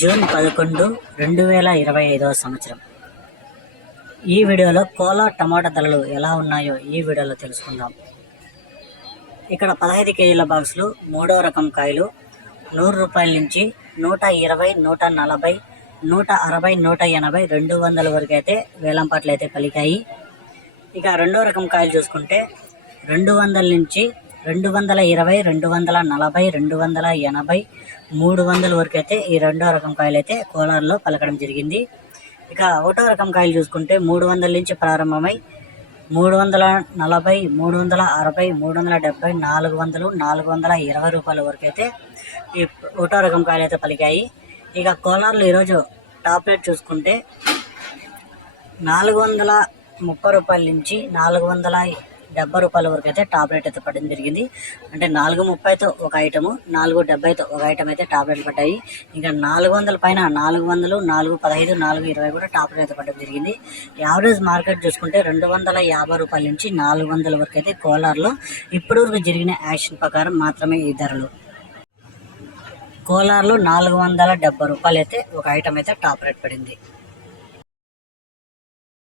June పదకొండు రెండు వేల ఇరవై ఐదవ సంవత్సరం. ఈ వీడియోలో కోలా టమాటా ధరలు ఎలా ఉన్నాయో ఈ వీడియోలో తెలుసుకుందాం. ఇక్కడ పదహైదు కేజీల బాక్సులు మూడో రకం కాయలు నూరు రూపాయల నుంచి నూట ఇరవై నూట నలభై నూట అరవై నూట ఎనభై రెండు వందల వరకు అయితే వేలంపాట్లు అయితే పలికాయి. ఇక రెండో రకం కాయలు చూసుకుంటే రెండు వందల నుంచి రెండు వందల ఇరవై రెండు వందల నలభై రెండు వందల ఎనభై మూడు వందల వరకు అయితే ఈ రెండో రకం కాయలు అయితే కోలార్లో పలకడం జరిగింది. ఇక ఒకటో రకం కాయలు చూసుకుంటే మూడు వందల నుంచి ప్రారంభమై మూడు వందల నలభై మూడు వందల అరవై మూడు వందల డెబ్బై నాలుగు వందలు నాలుగు వందల ఇరవై రూపాయల వరకు అయితే ఈ ఒకటో రకం కాయలు అయితే పలికాయి. ఇక కోలార్లో ఈరోజు టాప్ రేట్ చూసుకుంటే నాలుగు వందల ముప్పై రూపాయల నుంచి నాలుగు వందల డెబ్బై రూపాయల వరకు అయితే టాప్ రేట్ అయితే పడడం జరిగింది. అంటే నాలుగు ముప్పైతో ఒక ఐటము నాలుగు డెబ్బైతో ఒక ఐటమ్ అయితే టాప్ పడ్డాయి. ఇంకా నాలుగు వందల పైన నాలుగు వందలు నాలుగు పదహైదు నాలుగు ఇరవై కూడా టాప్ రేట్ అయితే పడడం జరిగింది. యావరేజ్ మార్కెట్ చూసుకుంటే రెండు వందల యాభై రూపాయల నుంచి నాలుగు వందల వరకు అయితే కోలార్లో ఇప్పటి వరకు జరిగిన యాక్షన్ ప్రకారం మాత్రమే ఈ ధరలు. కోలార్లో నాలుగు వందల డెబ్బై రూపాయలు అయితే ఒక ఐటమ్ అయితే టాప్ రేట్ పడింది.